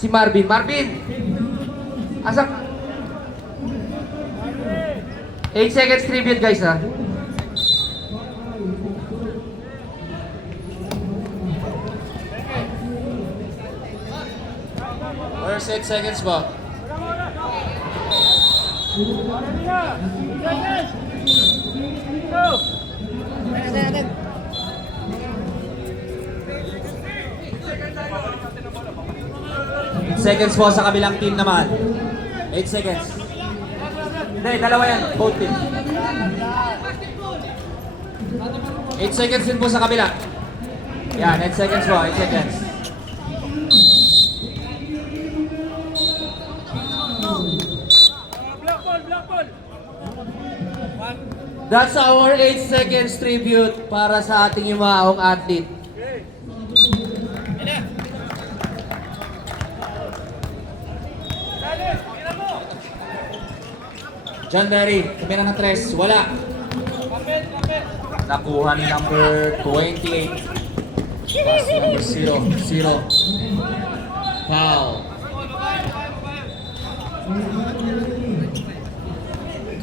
Si Marvin. Marvin! Asa? 8 seconds tribute guys ha. First 8 seconds po. Seconds po sa kabilang team naman. 8 seconds. Hindi, dalawa yan. Both team. 8 seconds din po sa kabila. Yan, 8 seconds po. 8 seconds. That's our 8 seconds tribute para sa ating yumaong athlete. John Larry, tumira ng 3. Wala. Nakuha ni number 28. Pass number 0. Foul.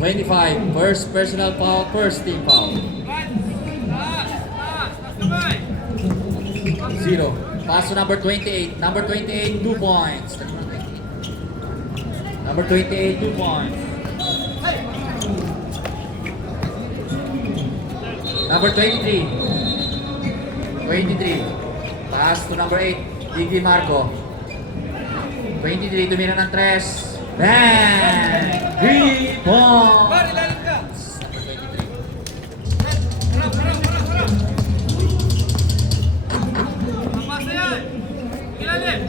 25. First personal foul, first team foul. 0. Pass to number 28. Number 28, 2 points. Number 28, 2 points. Number 23. 23. Pass to number 8, Iggy Marco. 23, tumira ng 3. Bang! 3 points!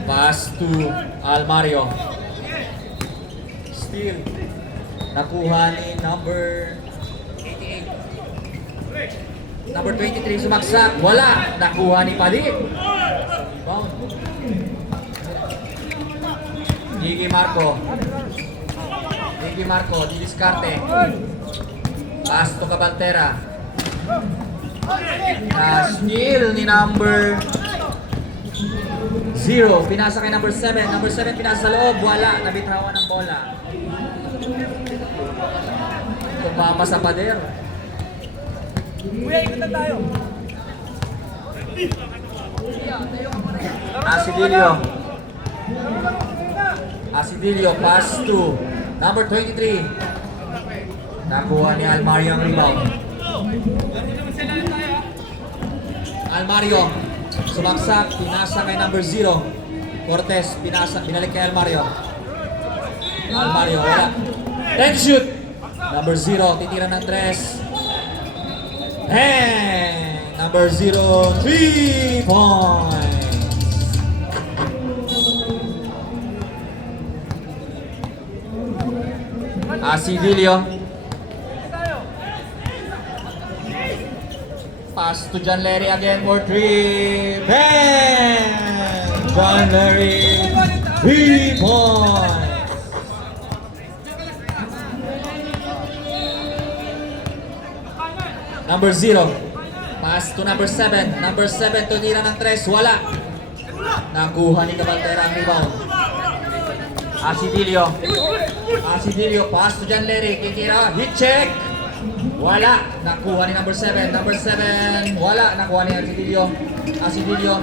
Pass to Almario. Steal. Nakuha ni number 88. Number 23 sumaksak. Wala. Nakuha ni Padi. Rebound. Iggy Marco, didiskarte. Pass to Cabantera. Steal ni number 0. Pinasa kay number 7. Number 7 pinasa sa loob. Wala. Nabitrawan ng bola. Tumama sa pader. Kuya, ikutan tayo. Asidilio, pass to number 23. Nakuha ni Almario ang rebound. Almario, sumaksak, pinasa kay number 0. Cortez, pinasa, binalik kay Almario. Almario, wala. 10 shoot. Number 0, titira ng 3. Hey! Number 0, 3 points. Asidilio. Pass to John Larry again for 3. Bang! John Larry, 3 points. Number 0. Pass to number 7. Number 7, tunira ng 3. Wala. Nakuha ni Cabantera ang rebound. Asidilio, pass to John Larry. Kikira, hit check. Wala. Nakuha ni number 7. Number 7, wala. Nakuha ni Asidilio.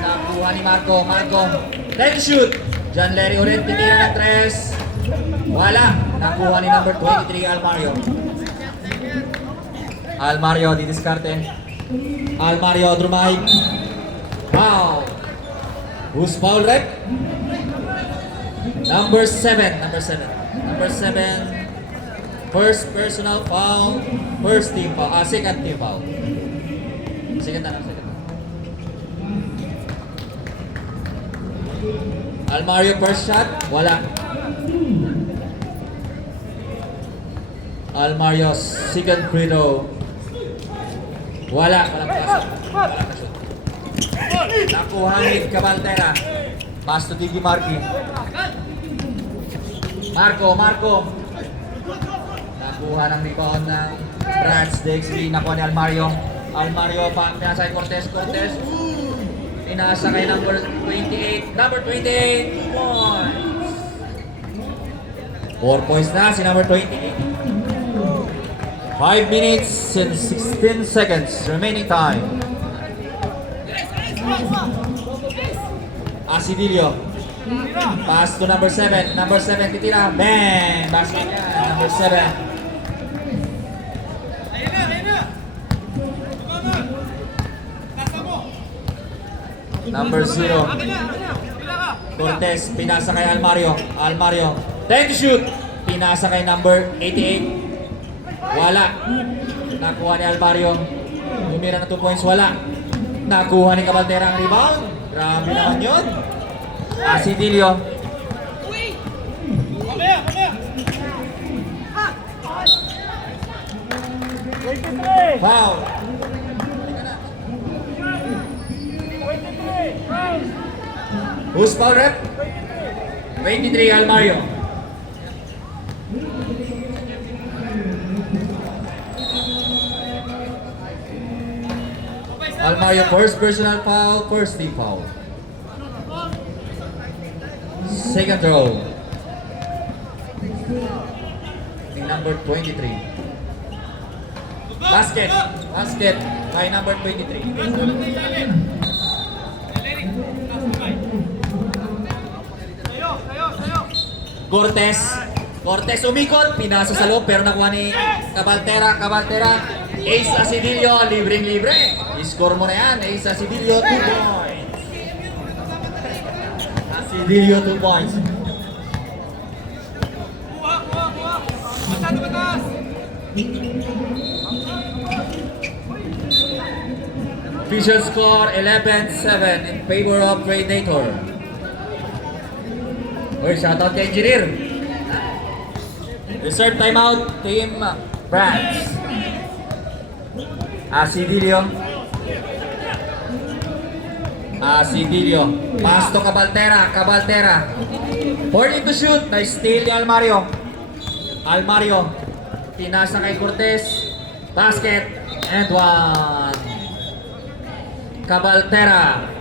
Nakuha ni Marco. 10 shoot. John Larry ulit. Titira ng 3. Wala. Nakuha ni number 23, Almario, didiskarte. Almario, drumahig. Foul. Who's foul rep? Number 7. First personal foul, first team foul. Second team foul. Second. Almario, first shot. Wala. Almario, second free throw. Walang pasok. Walang pasok. Nakuha ni Cabantera. Pass to Iggy Marco. Nakuha ng rebound ng Brad Dexley. Nakuha ni Almario. Pinasa kay Cortez. Pinasa kay number 28. Number 28, 2 points. 4 points na si number 28. 5 minutes and 16 seconds remaining time. Asidilio. Pass to number 7. Number 7 titira. Bang! Basket yan. Number 7. Number 0. Cortez. Pinasa kay Almario. Almario. 10 to shoot. Pinasa kay number 88. Wala. Nakuha ni Almario. Tumira na 2 points. Wala. Nakuha ni Cabaldera ang rebound. Grabe naman yun. Asidilio. Foul. Who's foul rep? 23 Almario. Almario, first personal foul, first team foul. Second throw. Yung number 23. Basket. Basket by number 23. Cortez. Cortez umikot. Pinasa sa loob pero nakuha ni Cabaldera. Cabaldera. Ace Asidilio. Libreng-libre. I-score mo na yan. Ace Asidilio, 2 points. Asidilio, 2 points. Official score 11-7 in favor of Predator. Uy, shoutout kay Engineer. Reserve timeout, Team Brands. Asidilio. Asidilio. Pass to Cabaldera. Cabaldera. 40 to shoot. Nice steal ni Almario. Almario. Pinasa kay Cortez. Basket. And 1. Cabaldera.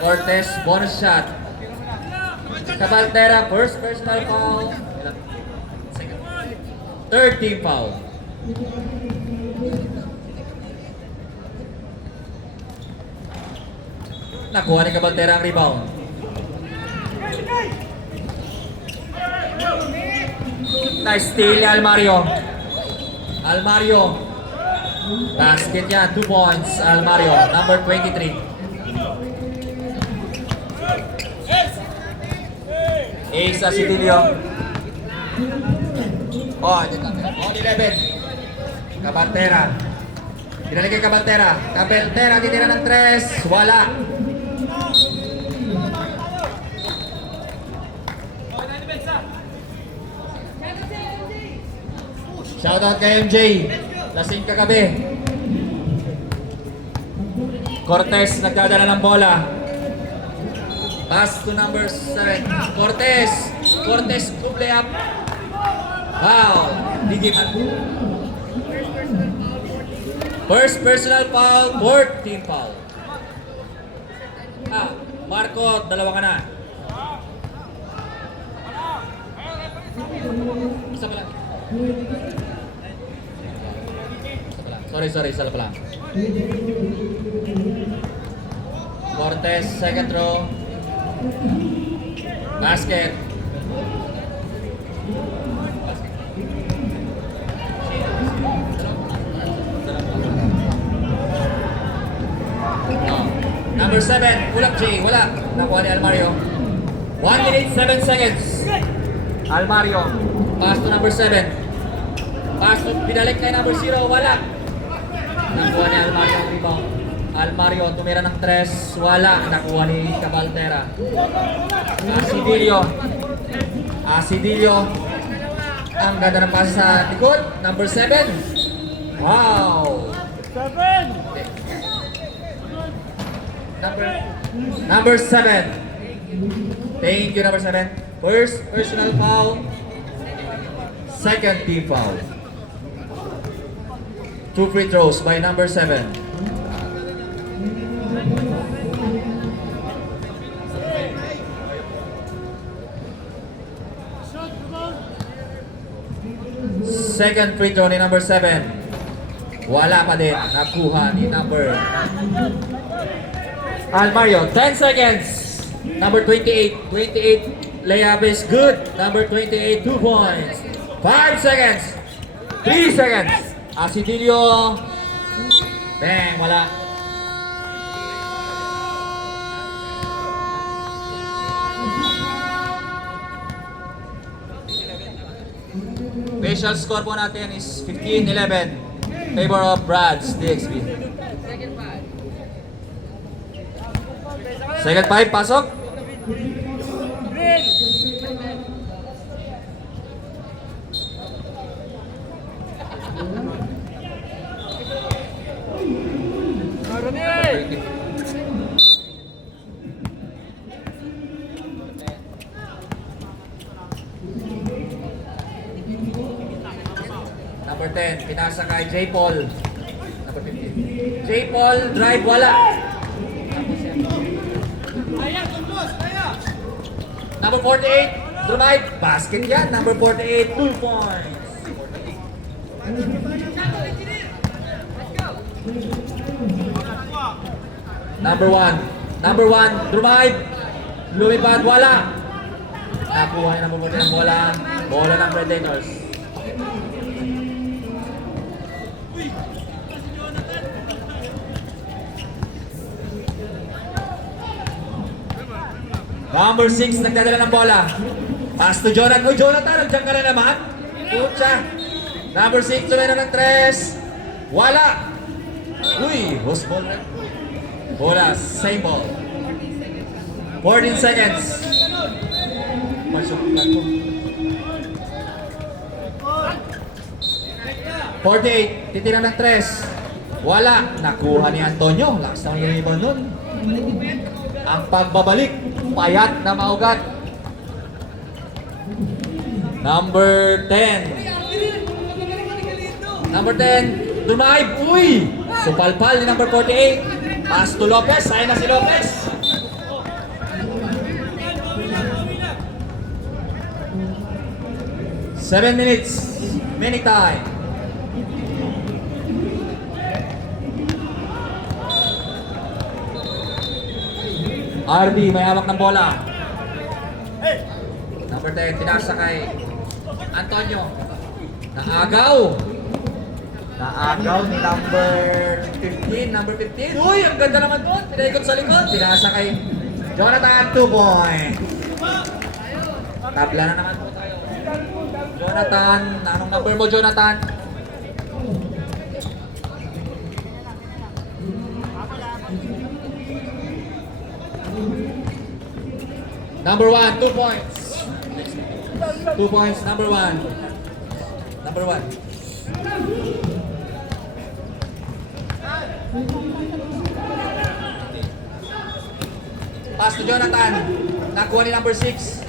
Cortez, bonus shot. Cabaldera, first personal foul. Third team foul. Nakuha ni Cabaldera ang rebound. Nice steal ni Almario. Almario. Basket yan, 2 points. Almario, number 23. Ace Asidilio. Oh, 11. Cabaldera. Pinalik kay Cabaldera. Cabaldera titira ng 3. Wala. Shoutout kay MJ. Lasing kagabi. Cortez nagdadala ng bola. Pass to number 7. Cortez. Cortez double up. Wow. Digip. First personal foul, fourth team foul. Marco, dalawa ka na. Isa pa lang. Sorry, isa pa lang. Cortez, second throw. Basket. Number 7, pull up J, wala. Nakuha ni Almario. 1 minute, 7 seconds. Almario, pass to number 7. Pass to, pinalik kay number 0, wala. Nakuha ni Almario ang rebound. Almario, tumira ng 3, wala. Nakuha ni Cabaldera. Asidilio. Asidilio. Ang ganda ng pass sa likod. Number 7. Wow. 7! Number 7. Thank you, number 7. First personal foul. Second team foul. 2 free throws by number 7. Second free throw ni number 7. Wala pa din. Nakuha ni number Almario. 10 seconds. Number 28. 28 layup is good. Number 28, 2 points. 5 seconds. 3 seconds. Asidilio. Bang, wala. Official score po natin is 15-11. Favor of Brad's DXB. Second 5, pasok. Number 10, pinasa kay J. Paul. Number 15. J. Paul, drive, wala. Number 48, drive, basket yan. Number 48, 2 points. Number 1, drive, lumipad, wala. Nakuha niya number 14 ng bola. Bola ng Predators. Number 6, nagdadala ng bola. Pass to Jonathan. Uy, Jonathan, nandiyan ka na naman. Pucha. Number 6, tumena ng 3. Wala. Uy, host ball rin. Bola, same ball. 14 seconds. Pasok lang po. 48, titira ng 3. Wala. Nakuha ni Antonio. Lakas naman yung ibang nun. Ang pagbabalik, payat na maugat. Number 10. Number 10, drive. Uy! Supalpal ni number 48. Pass to Lopez. Sayang na si Lopez. Seven minutes. Mini time. RD, may hawak ng bola. Number 10, pinasa kay Antonio. Naagaw. Naagaw ni number 15. Number 15. Uy, ang ganda naman doon. Pinaikot sa likod. Pinasa kay Jonathan, 2 points. Tabla na naman po tayo. Jonathan, anong number mo, Jonathan? Number 1, 2 points. 2 points, number 1. Number 1. Pass to Jonathan. Nakuha ni number 6.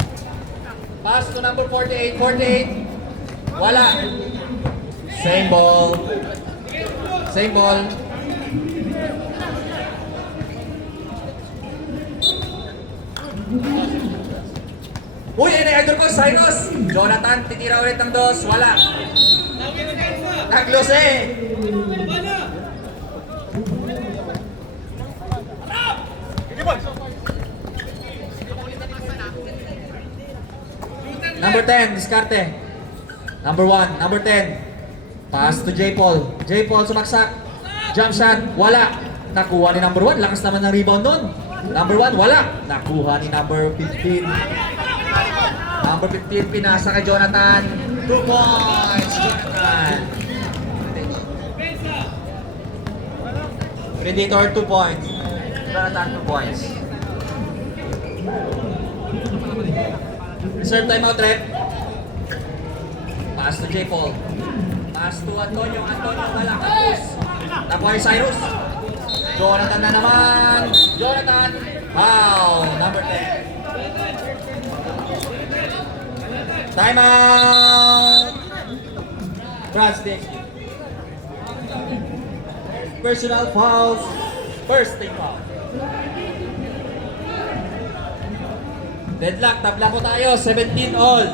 Pass to number 48. 48. Wala. Same ball. Same ball. Uy, ini-idol ko, Cyrus. Jonathan, titira ulit ng 2. Wala. Naglose. Number 10, diskarte. Number 1, number 10. Pass to J. Paul. J. Paul sumaksak. Jump shot, wala. Nakuha ni number 1. Lakas naman ng rebound nun. Number 1, wala. Nakuha ni number 15. Number 15, pinasa kay Jonathan. 2 points, Jonathan. Predator, 2 points. Jonathan, 2 points. Reserve timeout, rep. Pass to J. Paul. Pass to Antonio. Antonio, wala. Nakuha ni Cyrus. Jonathan na naman. Jonathan. Wow, number 10. Timeout. Brad's DXB. personal fouls. First team foul. Deadlock, tabla po tayo. 17 all.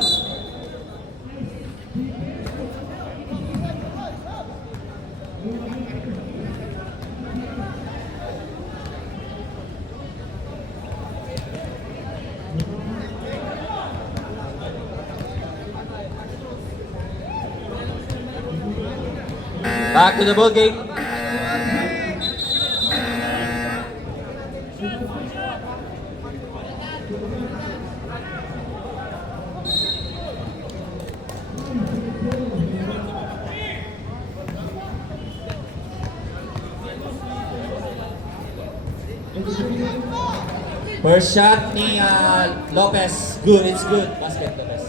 Back to the ball game. First shot ni Lopez. Good, it's good. Basket, Lopez.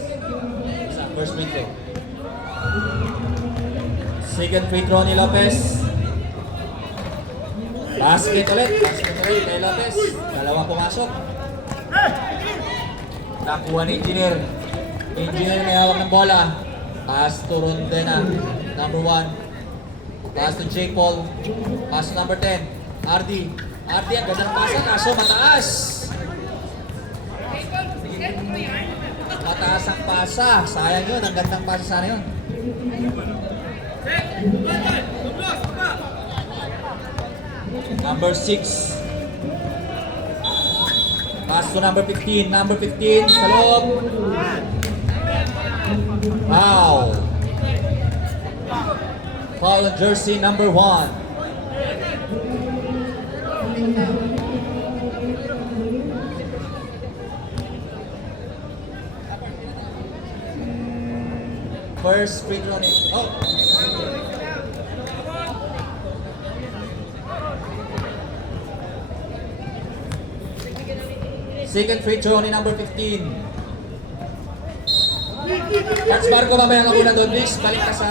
Isa, first free throw. Second free throw ni Lopez. Basket ulit kay Lopez. Dalawa pumasok. Nakuha ni Engineer. Engineer may hawak ng bola. Pass to Rondena, number 1. Pass to J. Paul. Pass to number 10. Ardi. Ardi ang gandang pasa, kaso mataas. Mataas ang pasa. Sayang yun, ang gandang pasa sana yun. Number 6. Pass to number 15. Number 15 sa loob. Foul. Foul on jersey number 1. First free throw ni. Oh. Second free throw ni number 15. Coach Marco, mamaya ka muna doon, please. Balik ka sa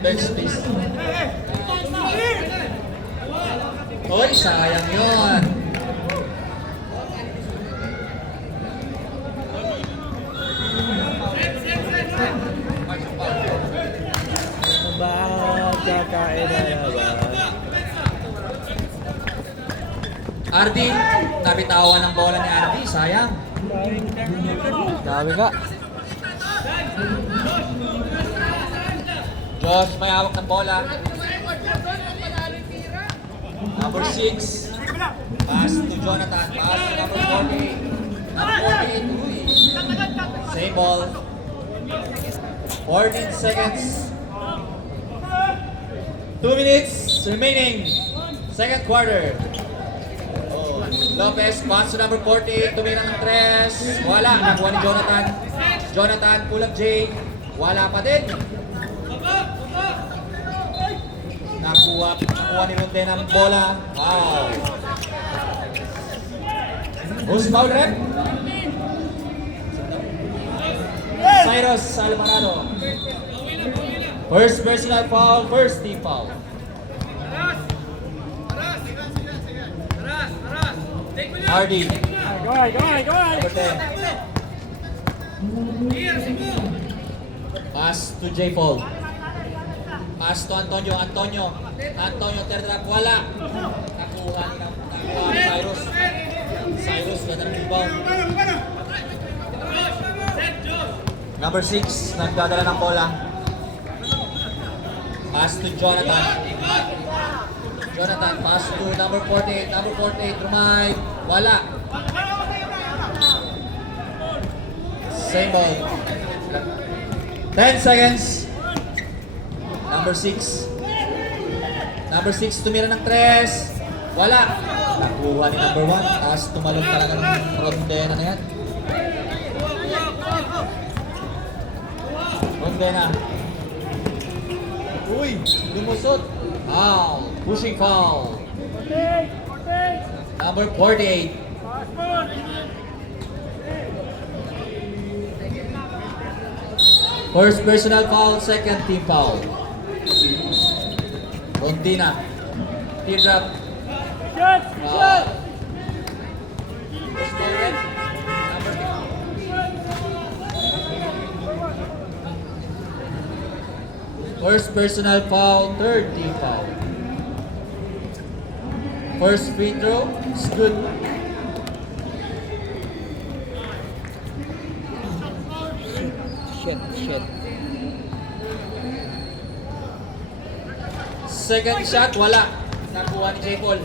bench, please. Hoy, sayang yun. Kakain na naman. Ardi, nabitawan ng bola ni Ardi, sayang. Dami ka. Josh, may hawak ng bola. Number 6. Pass to Jonathan. Pass to number 40. Number 48. Uy. Same ball. 14 seconds. 2 minutes remaining. Second quarter. Oh, Lopez, pass to number 40. Tumira ng 3. Wala. Nakuha ni Jonathan. Jonathan, pull up J. Wala pa din. Nakuha ni Ronde ng bola. Wow. Who's foul rep? Cyrus Alvarado. First personal foul, first team foul. Hardy. Go on. Number 10. Pass to J. Paul. Pass to Antonio. Antonio, third trap, wala. Nakuha ni Cyrus. Cyrus, ganda ng rebound. Number 6, nagdadala ng bola. Pass to Jonathan. Jonathan, pass to number 48. Number 48, Rumay. Wala. Same ball. 10 seconds. Number 6. Number 6, tumira ng 3. Wala. Nakuha ni number 1. Tapos tumalon talaga ng Rondena na yan. Rondena. Uy, lumusot. Foul. Pushing foul. Number 48. First personal foul, second team foul. Rondina. Teardrop. Foul. First personal foul, third team foul. First free throw is good. Shit. Second shot, wala. Nakuha ni J. Paul.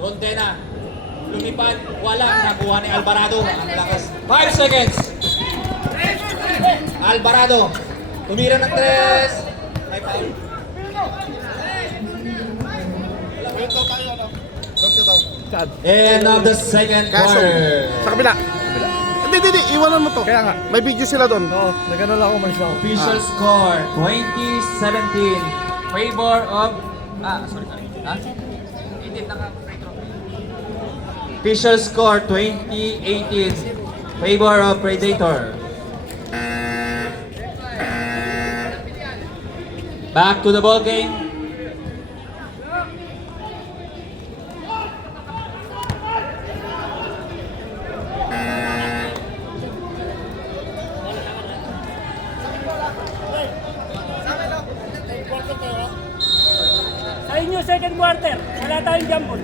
Rondena. Lumipad, wala. Nakuha ni Alvarado. Ang lakas. 5 seconds. Alvarado. Tumira ng 3. May foul. Sad. End of the second Kaso, quarter. sa kabila. Hindi, iwanan mo to. Kaya nga. May video sila doon. Oo, nagano lang ako malis ako. Official score 2017. Favor of sorry. Ha? 18 naka free throw. Official score 2018. Favor of Predator. Back to the ball game. Sa inyo, second quarter. Wala tayong jump ball.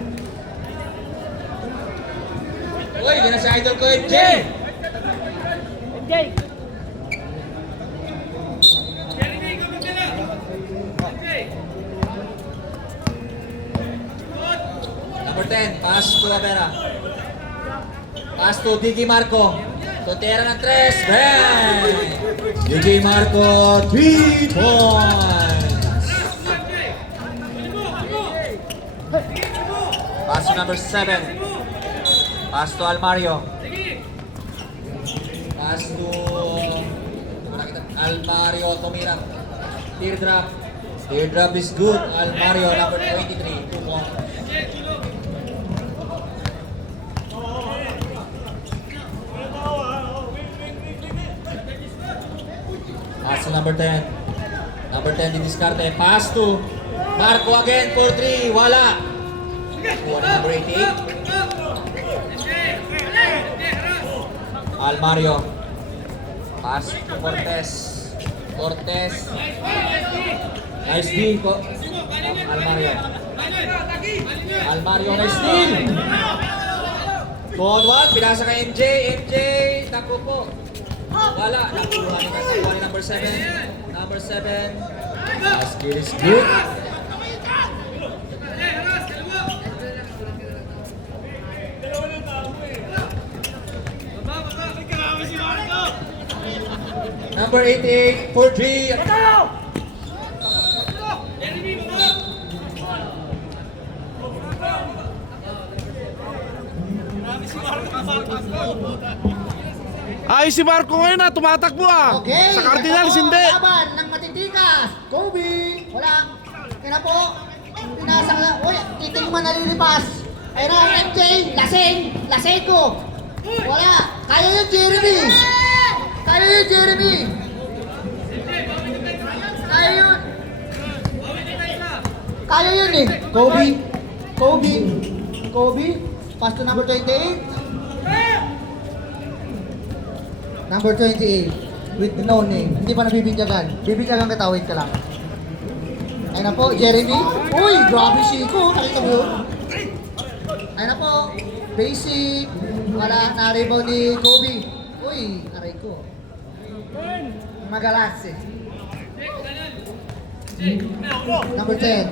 Uy, yun na si idol ko, MJ. MJ. Number 10, pass to Avera. Pass to Diggy Marco. Totera ng 3. Bang! Diggy Marco, 3 points. Pass to number 7. Pass to Almario. Pass to Almario tumira. Teardrop. Teardrop is good. Almario number 23. 2 points. Pass to number 10. Number 10 din diskarte. Pass to Marco again for 3. Wala. Number 88. Almario. Pass to Cortez. Cortez. Nice D po. Almario. Almario, nice steal. Ball 1, pinasa kay MJ. MJ, tapo po. Wala. Nakuha ni number 7. Number 7. Skill is good. Number 88 for 3. Ay, si Marco ngayon na, tumatakbo Okay. Sa Cardinals, ito po, hindi. Laban ng matitikas. Kobe. Wala. Kaya po. Pinasang na. Uy, titing man nalilipas. Ayun na, MJ. Lasing. Lasing ko. Wala. Kaya yun, Jeremy. Kaya yun, Jeremy. Kaya yun. Kaya yun eh. Kobe. Kobe. Kobe. Pass to number 28. Number 28, with no name. Hindi pa nabibinyagan. Bibinyagan kita, wait ka lang. Ayun na po, Jeremy. Uy, grabe si Iko. Nakita mo yun? Ayun na po, basic. Wala, na-rebound ni Kobe. Uy, aray ko. Magalas eh. Number 10.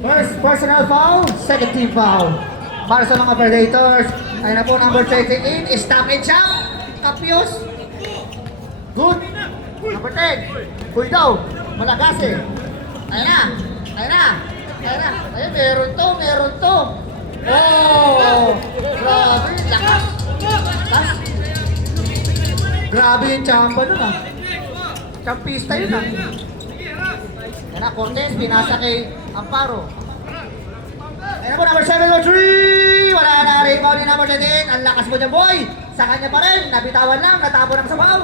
First personal foul, second team foul. Para sa mga Predators. Ayun na po, number 38, stop and shot. Kapios. Good. Number 10. Puy daw. Malagas eh. Ayun na. Ayun na. Ayun na. Ayun, meron to. Meron to. Oh! Grabe. Lakas. Lakas. Grabe yung chamba nun ah. Champista yun ah. Ayun na, Cortez. Pinasa kay Amparo. Ayun na po, number 7 or 3. Wala na rebound ni number 10. Ang lakas mo dyan, boy. Sa kanya pa rin. Nabitawan lang. Natapon ang sabaw.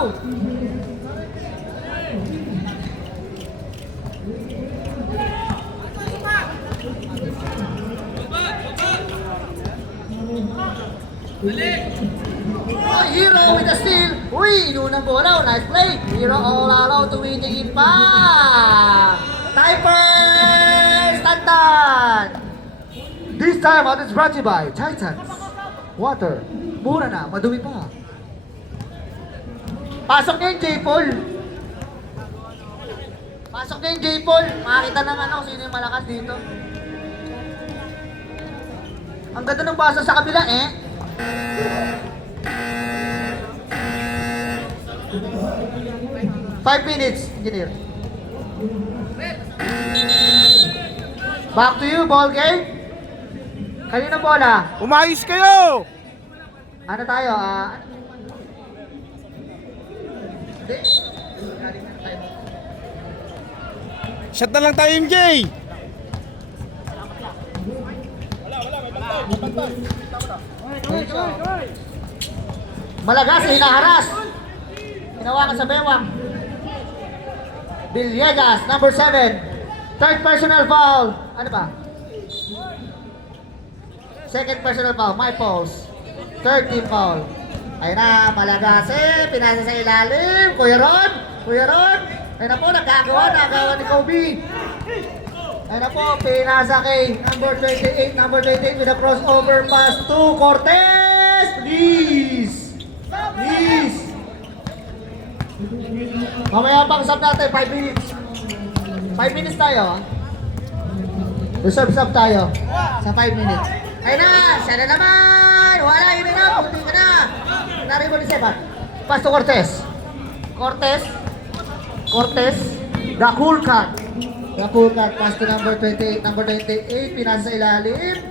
Oh, Hero with the steal. Uy, inunang bola. Nice play. Hero all out to win the impact. Typers! Tantan! This time out is brought to you by Titans. Water. Mura na, madumi pa. Pasok na yung J-Paul. Pasok na yung J-Paul. Makakita ng ano, sino yung malakas dito. Ang ganda ng basa sa kabila eh. Five minutes, engineer. Back to you, ball game. Kanina bola? Umayos kayo! Ano tayo? Hindi. Shot na lang tayo, MJ! Malagas, hinaharas. Hinawakan sa bewang. Villegas, number 7. Third personal foul. Ano ba? Second personal foul, my faults. Third team foul. Ayun na, Malagas pinasa sa ilalim. Kuya Ron. Ayun na po, nagawa ni Kobe. Ayun na po, pinasa kay number 28 with a crossover pass to Cortez. Please. Mamaya pang sub natin, 5 minutes. 5 minutes tayo. Reserve sub tayo sa 5 minutes. Ayun na, siya na naman. Wala, yun na, puti ka na. Naribo ni Sebat. Pass to Cortez. The cool cut. Pass to number 28. Number 28, pinasa sa ilalim.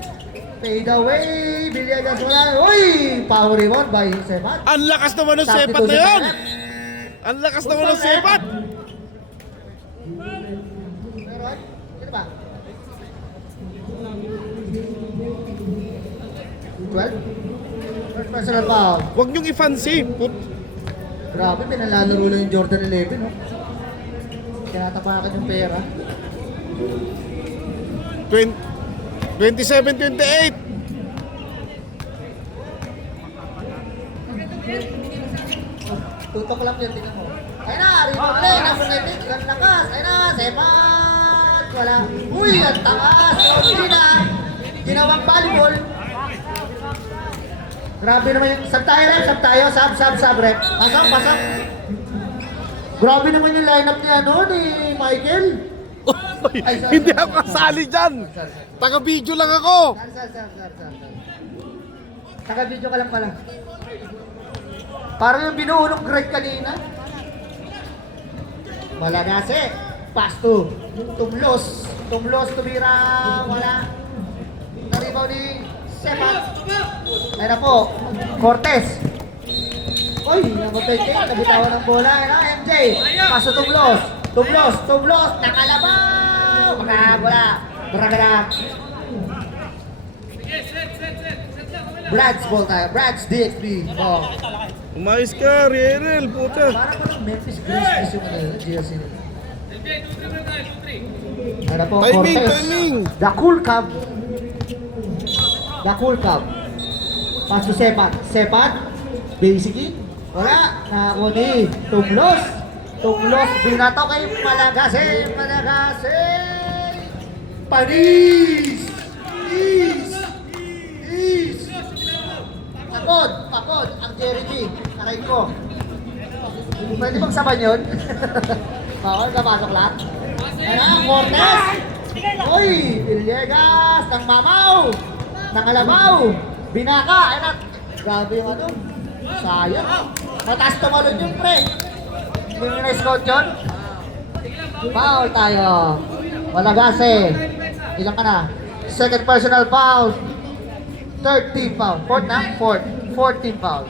Fade away. Villegas wala. Uy! Power rebound by Sebat. Ang lakas naman ng sepat na yun! Ang lakas naman ng sepat! Meron? Sino ba? 12? First personal foul. Huwag niyong i-fancy. Grabe, pinalalaro lang yung Jordan 11, no? Tinatapakan yung pera. 27-28. Tutok lang yun, tingnan mo. Ayun na, rebound play, number 19, ang lakas. Ayun na, Sebat. Wala. Uy, ang taas. Hindi na. Ginawang volleyball. Grabe naman yung, sub tayo, sub, rep. Pasok. Grabe naman yung lineup ni Michael. Ay, sorry. Hindi ako kasali dyan. Taga-video lang ako. Sir. Taga-video ka lang pala. Parang yung binuo ng Greg kanina. Malagas Pass to Tumlos. Tumira. Wala. Naribaw ni Sepat. Ayun na po. Cortez. Uy, namatay kayo. Nabitawan ng bola. Ayun na, MJ. Pass to Tumlos. Nakalabaw. Wala. Baragarak. Brad's ball tayo. Brad's DXB. Oh. Umayos ka, Riel. Puta. Parang ko ng Memphis Grizzlies yung jersey nila. Ano po, Timing. The Cool Cub. Pass to Sepat. Basically. Wala. Nakuni. Tumlos. Binato kay Malagase. Panis. Pakod. Ang Jeremy. Aray ko. Pwede bang saban yun? Oo, napasok lang. Cortez! Uy! Villegas! Ng mamaw! Ng alabaw! Binaka! Grabe yung sayang. Mataas tumalon yung pre. Hindi mo na-scout yun? Foul tayo. Malagase. Ilan ka na? Second personal foul. Third team foul. Fourth team foul.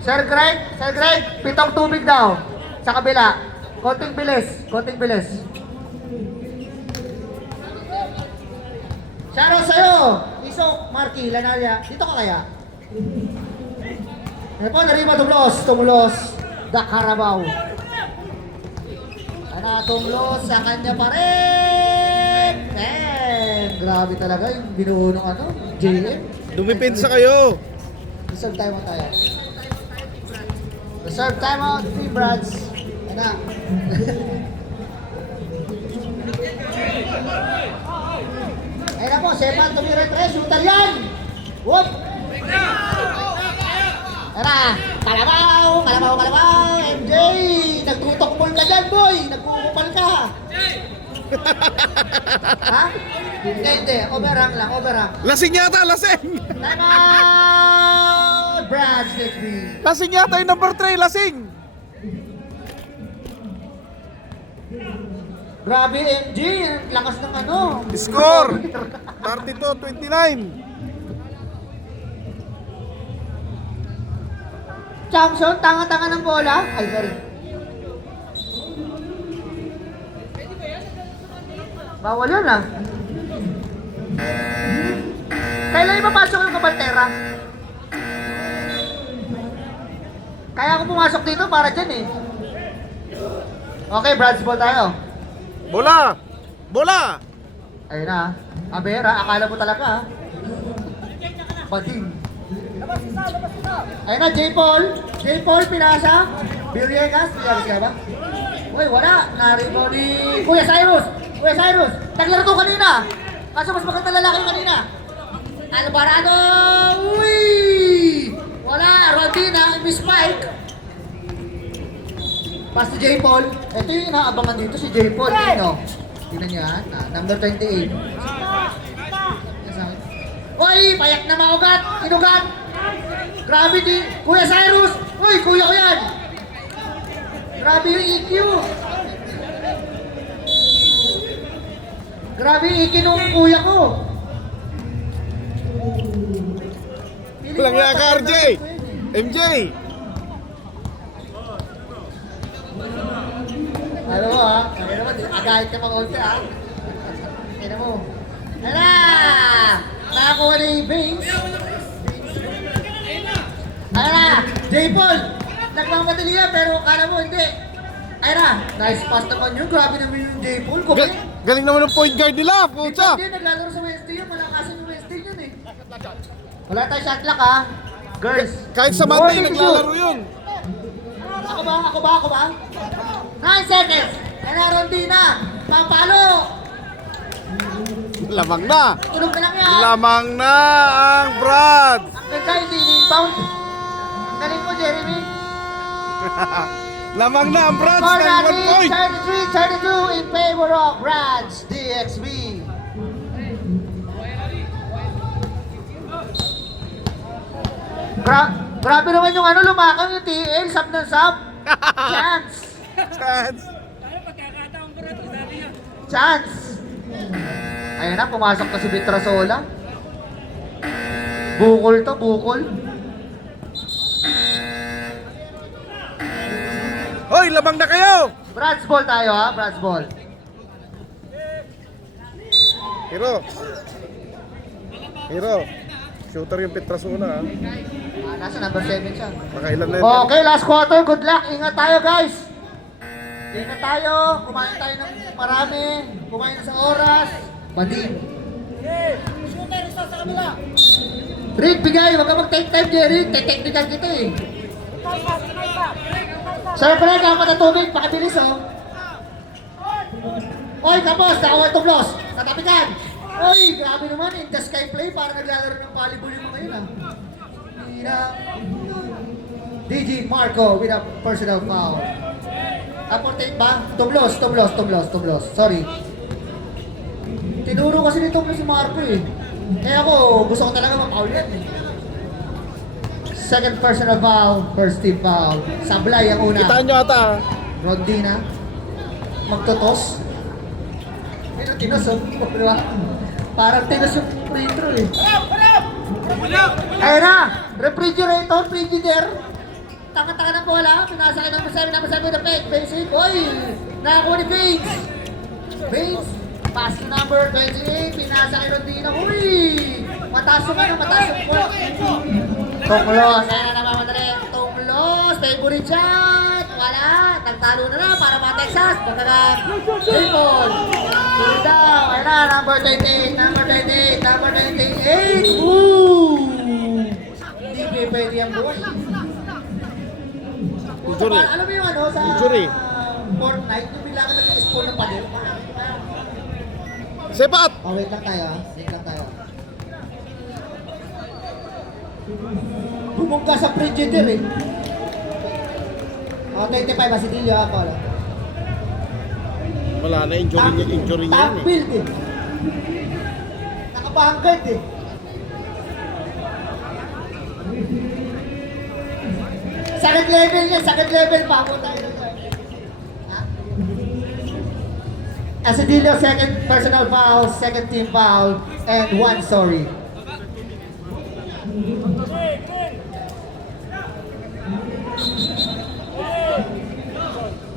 Sir Greg, 7 tubig daw. Sa kabila. Konting bilis. Shoutout sa'yo. Isok, Marky, Lanaria. Dito ka kaya? Ano po, nariba Tumulos. The Carabao. Tumlos sa kanya pa rin. Grabe talaga yung binuo ng JM. Dumipinsa kayo. Reserve time out, Team Brads. ang tumira 3. Shooter yan! Whoop! Tara! Kalabaw! MJ! Nagtutok-ball ka dyan, boy! Nagkukupal ka! Ha? Hindi. Overhang lang, overhang. Lasing yata, lasing! Time out! Branch next week. Lasing yata yung number 3, lasing! Grabe, MJ! Ang lakas ng ano. Score! 32-29. Champion, tanga-tanga ng bola. Ay, sorry. Bawal yun ah. Kailan yung mapasok yung kabantera? Kaya ako pumasok dito para dyan eh. Okay, Brad's ball tayo. Bola! Bola! Ayun na. Abera, akala mo talaga ah. Bading. Ayun na, J. Paul, pinasa. Villegas ka ba? Uy, wala. Naribo ni Kuya Cyrus. Naglaro to kanina. Kaso mas maganda lalaki yung kanina. Alvarado. Uy! Wala. Rodina, miss Mike. Pass to J. Paul. Ito yung inaabangan dito si J. Paul. Tingnan niyo yan. Number 28. Uy! Payak na maugat. Inugat. Gravity. Kuya Cyrus. Uy! Kuya ko yan. Grabe yung EQ. Grabe yung EQ nung kuya ko. Walang nga ka, RJ! MJ! Ano mo ha? Ano naman, agahit ka mga ulti ha? Ano mo? Hala! Nakakuha na yung Banks. Hala! J-Paul! Nagmamadali yan pero kala mo hindi. Ayra! Nice pass naman yun. Grabe naman yung J-Paul. Galing naman ng point guard nila, pucha! Hindi, naglalaro sa Wednesday yun. Malakasan yung Wednesday yun eh. Wala tayong shot clock ha. Girls. Kahit sa Monday naglalaro yun. Ako ba? 9 seconds. Kaya Rondina. Papalo. Lamang na! Tulog na lang yan. Lamang na ang Brad! Ang ganda, hindi inbound. Ang galing mo, Jeremy. Lamang na ang Brad Score ng 1 natin, point! 33-32 in favor of Brad's DXB. Grabe naman yung ano, lumakang yung TL, sub ng sub. Chance. Chance! Chance. Ayun na, pumasok na si Vitrasola. Bukol. Hoy, lamang na kayo! Brad's ball tayo ha, Brad's ball. Hero, shooter yung Petrasona ha. Nasa number 7 siya. Nakailan na yun. Okay, last quarter. Good luck. Ingat tayo, guys. Ingat tayo. Kumain tayo ng marami. Kumain sa oras. Bading. Rick, bigay. Huwag ka mag-take time, Jerry. Technical kita eh. Sir Fred, ang matatubig. Pakibilis, oh. Oy, kapos. Nakawal to bloss. Tatapikan. Oy, grabe naman. In the sky play. Parang naglalaro ng volleyball yung mga yun, ah. DJ Marco with a personal foul. Apportate ba? Tumlos. Sorry. Tinuro kasi nito si Marco eh. Kaya ako, gusto ko talaga ma-foul yan eh. Second personal foul, first team foul. Sablay ang una. Kitaan nyo ata. Rondina. Magtotos. Tinos oh. Diba? Parang tinos yung free throw eh. Ayun na! Refrigerator, frigidaire. Taka-taka ng bola. Pinasa kayo number 7 na fake. Basic. Oy! Nakakuha ni Baines. Baines. Pass to number 28. Pinasa kay Rondina. Uy! Mataas yung court. Tuklos. Ayun na namamadali. Tuklos. Favorite shot. Wala. Nagtalo na para mga Texas. Pagkagat. Baseball. Pull down. Ayun na. Number 28. Ooh! Hindi pwede yung boy. Injury. Alam mo yung ano sa Injury. Fortnite, yung bigla ka nag-spawn ng pader. Sepat! Oh, wait lang tayo. Bumungka sa Frigidaire eh. O, 25 Asidilio ako. Wala na, injury niya Top yan eh. build eh. Nakabangard eh. Second level yan, second level pa ako tayo. Asidilio, second personal foul, second team foul, and 1 sorry.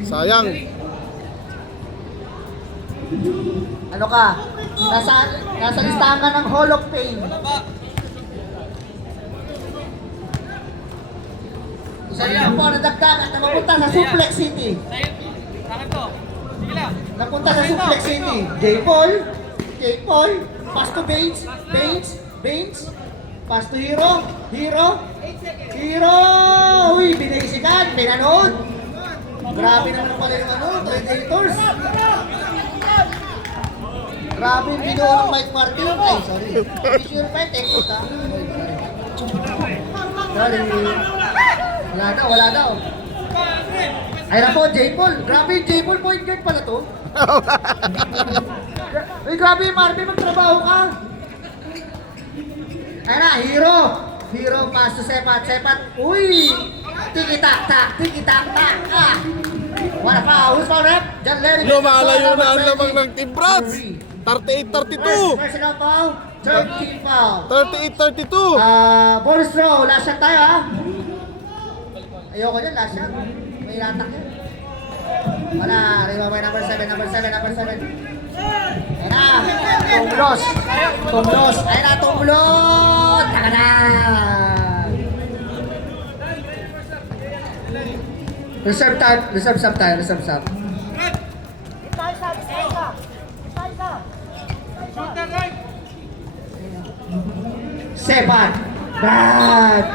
Sayang. Ano ka? Nasa listahan ka ng Hall of Fame. Isa rin po nadagdagan na mapunta sa Suplex City. Napunta sa Suplex City. J-Paul, pass to Baines, pass to Hero, uy, binisikan, pinanood. Grabe naman pala yung Predators. Grabe yung video ng Mike Martin. Ay, sorry. Visual fight, ekot ha. Sorry. Wala daw. Ay na po, J-Paul. Grabe yung J-Paul, point guard pala to. Uy, grabe yung Marvin, magtrabaho ka. Ay na, Hero, pass to Sepat. Uy! Tiki-tak-tak. Ah! Wala pa, who's foul rep? John Lennon. Lumalayo na ang lamang ng Team Brats. 38-32. Personal foul, third team foul. 38-32. Bonus throw, last shot tayo ha. Ayoko dyan, last shot. May latak yan. Wala, rebound by number 7. Ayan na, Tumlos. Ayan na, Tumlos. Taka na. Reserve sub tayo. Sepat. Bad.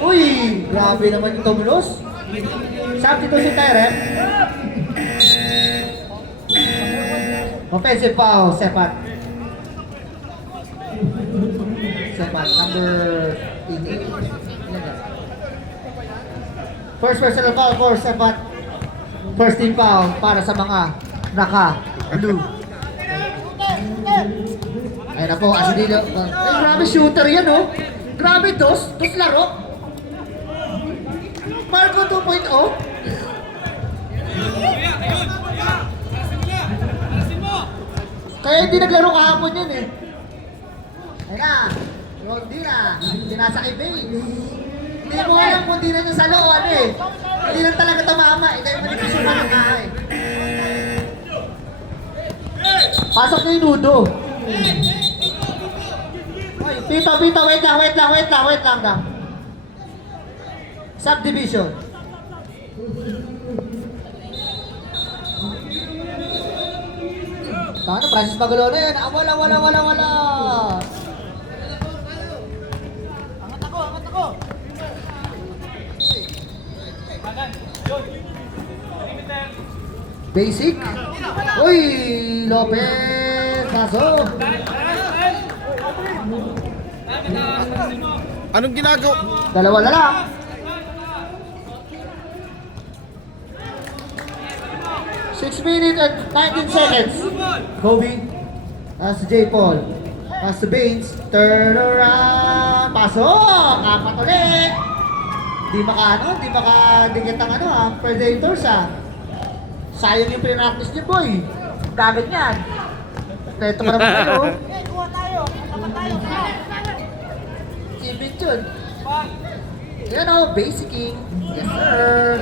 Uy, grabe naman yung Tumlos. Substitution tayo, rep. Offensive foul, Sepat, number 88. First personal foul for Sepat. First team foul para sa mga naka-blue. Ayun na po, Asidilio. Ay, grabe shooter yan, oh. Grabe, dos laro. Marco 2.0. Kaya hindi naglaro kahapon yun eh. Ayun na. Hindi nasa kay Baines. Hindi mo alam kung di na niya sa loo, ano eh. Hindi lang talaga tumama. Ito yung manipisuman ng kahay. Pasok na yung nudo. Ay, Pito, wait lang. Subdivision. Paano, Francis Magalono yun? Wala. Angat ako. Basic. Uy, Lopez. Kaso. Anong ginagawa? Dalawa na lang. Six minutes and 19 seconds. Kobe. That's J-Paul. That's the Baines. Turn around. Pasok. Apat ulit. Di makadikit ang Predators Sayang yung pre-practice niyo, boy. Dagat yan. Ito ka naman kayo. Kuha tayo. Ibig yun. Yan o, basicing. Yes, sir.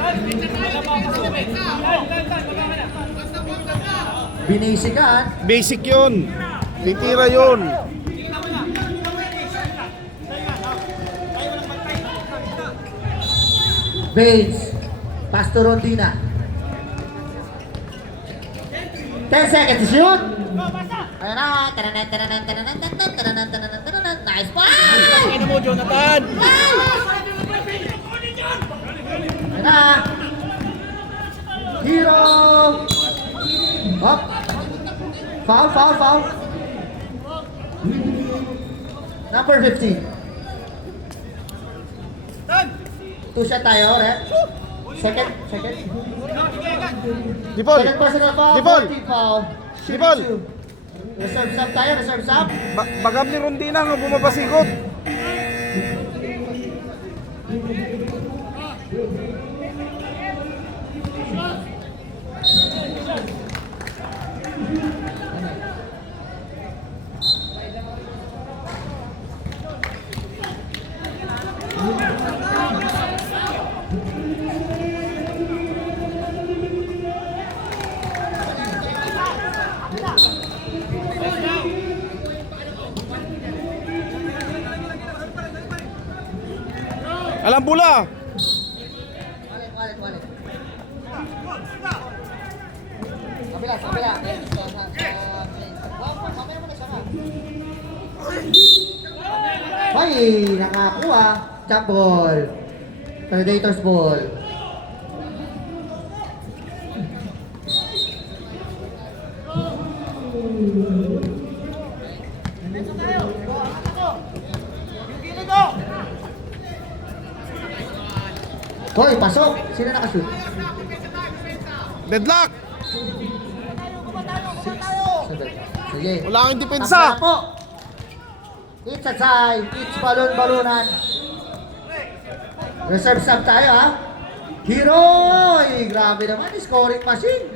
Binasican. Basic yun. Titira yun. Baines. Pass to Rondina. 10 seconds to shoot. Ayan na. Nice pass. Ano mo, Jonathan? Ayan na. Hero. Up. Foul. Number 15. 2 shot tayo, rep. Second. Dipol! Second personal foul. Dipol! Team foul. Shooting Dipol! 2. Reserve sub tayo, reserve sub. Bagam ni Rondina nga bumapasikot. Alam pula! Wallet. Kabila. Mamaya mo na siya ka. Ay, nakakuha. Jump ball. Predators ball. Hoy, pasok! Sino nakashoot? Deadlock! Sige. Wala kang Takbo depensa! na po. It's a tie. It's balon-balunan. Reserve sub tayo, ha? Hero! Ay, grabe naman. Scoring machine.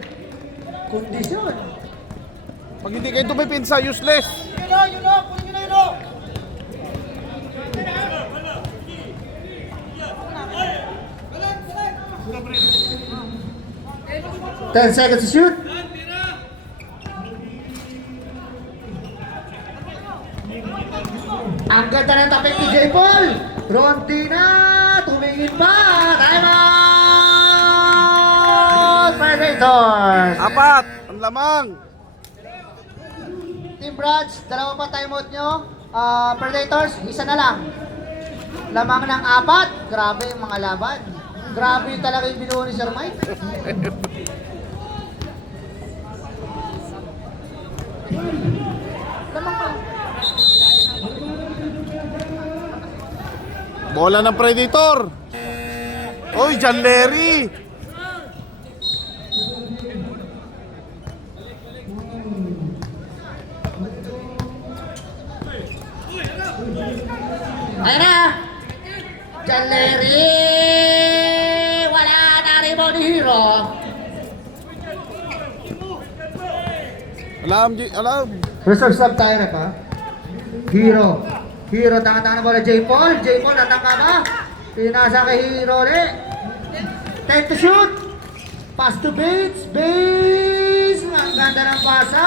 Kondisyon. Pag hindi kayo tumipinsa, useless! Yun o. 10 seconds to shoot. Ang ganda ng tapik ni J. Paul. Rondina, tumingin pa. Time out! Predators. 4! Ang lamang! Team Brads, dalawa pa timeout nyo. Predators, isa na lang. Lamang ng 4. Grabe yung mga laban. Grabe talaga yung binuo ni Sir Mike. Lamang pa. Bola ng Predator! Oy, John Larry! Ayan na! John Larry! Wala na rin mo ni Hero. Alam. Reserve sub tayo na pa. Hero, tanga-tanga na bola J. Paul. J. Paul, natangka ba? Pinasa kay Hero ulit. 10 to shoot. Pass to Bates. Bates! Ang ganda ng pasa.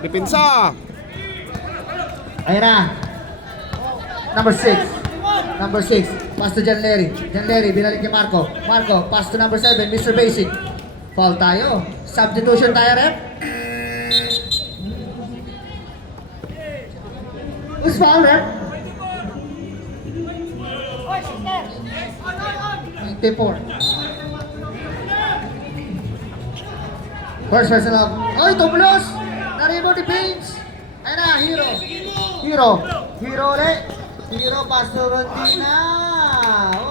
Depensa! Ayan na. Number 6. Pass to John Larry. Binalik ni Marco. Pass to number 7, Mr. Basic. Foul tayo. Substitution tayo, rep. Who's foul, rep? 94. First person up. Ay, tumlos! Naribo ni Baines. Ayan na, Hero ulit. Hero, pass to Rondina.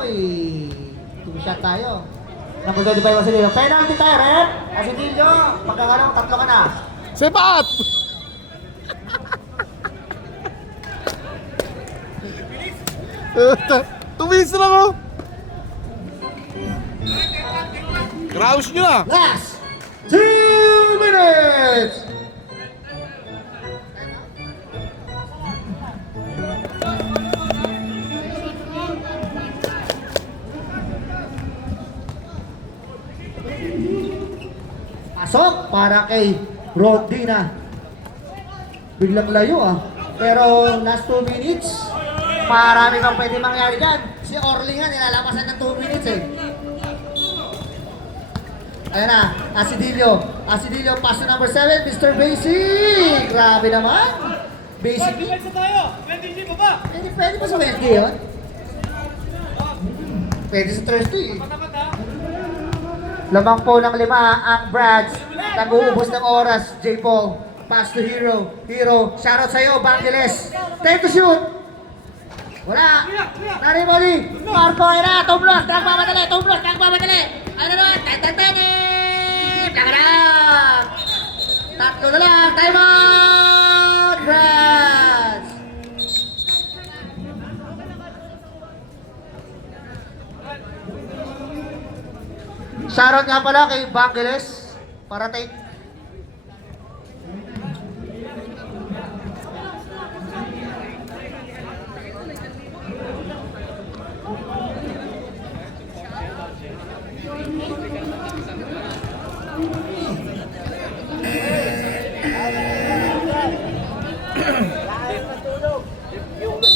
Uy, 2 shot tayo. Number 25 Asidillo. Penalty tayo, rep. Asidillo, pagkakarang 3 ka na. Sepat! Tumis lang oh! Kraus nyo na! Last 2 minutes! Pasok para kay Rondina. Biglang layo ah. Pero last 2 minutes, marami pang pwede mangyari dyan. Si Orly nga nilalapasan ng 2 minutes eh. Ayan na, Asidillo, pass to number 7, Mr. Basic. Grabe naman. Basic. Pwede pa sa Wednesday yun? Pwede sa Thursday. Lamang po ng 5 ang Brads. Nag-uubos ng oras, J. Paul. Pass to Hero, shoutout sa'yo, Bangeles. 10 to shoot. Wala. Nariboli. Marco Era. Tumlos. Nagmamadali. Tumlos. Nagmamadali. Ano na? Tatanim. Takarang. Tatlo na lang. Time out. Brass. Shoutout nga pala kay Bangeles. Para take.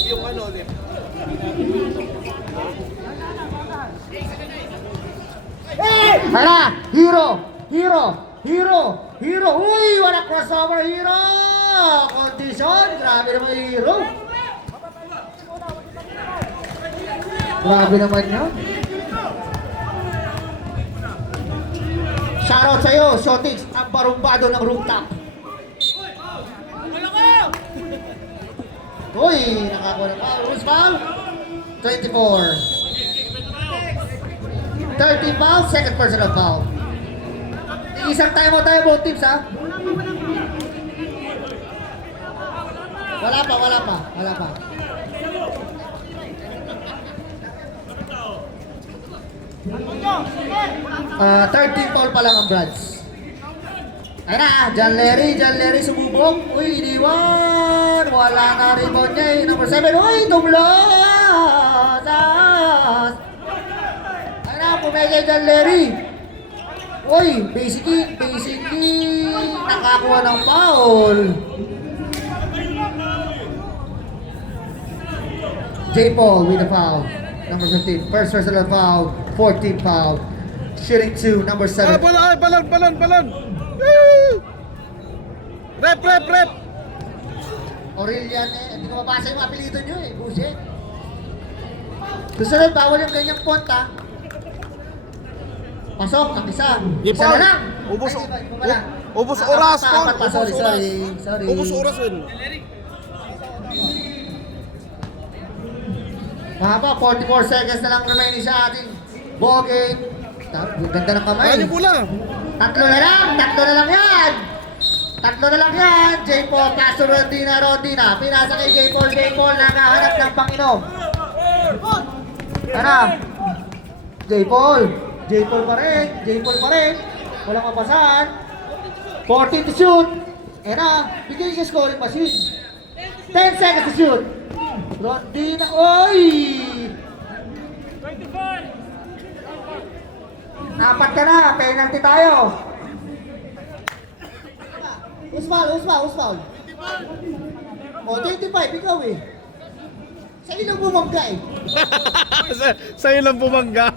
Yung ano, lip. Hala! Hero! Hero! Hero! Hero! Uy! Wala crossover Hero! Condition! Grabe naman yung Hero! Grabe naman yun! Shoutout sa'yo, Shotix! Ang barumbado ng rooftop! Uy! Nakakuha ng foul! Who's foul? 24! 30 foul, second personal foul. Isang timeout tayo both teams ha. Wala pa. 13 foul pa lang ang Brads. Ayun na, John Larry sumubok. Uy, iniwan. Wala na rebound niya eh. Number 7, uy, tumlos. Ayun na, pumigay John Larry. Uy, basically, nakakuha ng foul. J. Paul with a foul. Number 15, first personal foul, 14 foul. Shooting 2, number 7. Balon! Rep! Aurelian eh, hindi ko mabasa yung apelido nyo eh, buset. Susunod, bawal yung ganyang font ha. Pasok, ang isa. Isa na lang. Ubus Ay, iba pala. Ubus Ah, oras, apat, Paul. apat pa, sorry. Ubus oras yun. Mahaba, 44 seconds na lang remaining sa ating ball game. Ganda ng kamay. Ano pula? Tatlo na lang yan. J. Paul, Castro, Rodina. Pinasa kay J. Paul, nakahanap ng Panginoon. Ano? J. Paul pa rin. Walang mapasahan. 14 to shoot. Bigay siya scoring machine. 10 seconds to shoot. Rodina, oy! 25. Napat ka na, penalty tayo. Who's foul? O, 25, ikaw eh. Sa ilong bumangga eh. Sa'yo lang bumangga.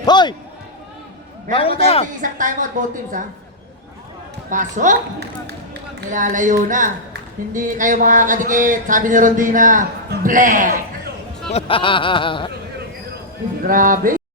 Hoy! Meron Bawal ka! tayong isang timeout both teams ha. Pasok. Nilalayo na. Hindi kayo mga kadikit. Sabi ni Rondina, black. Grabe.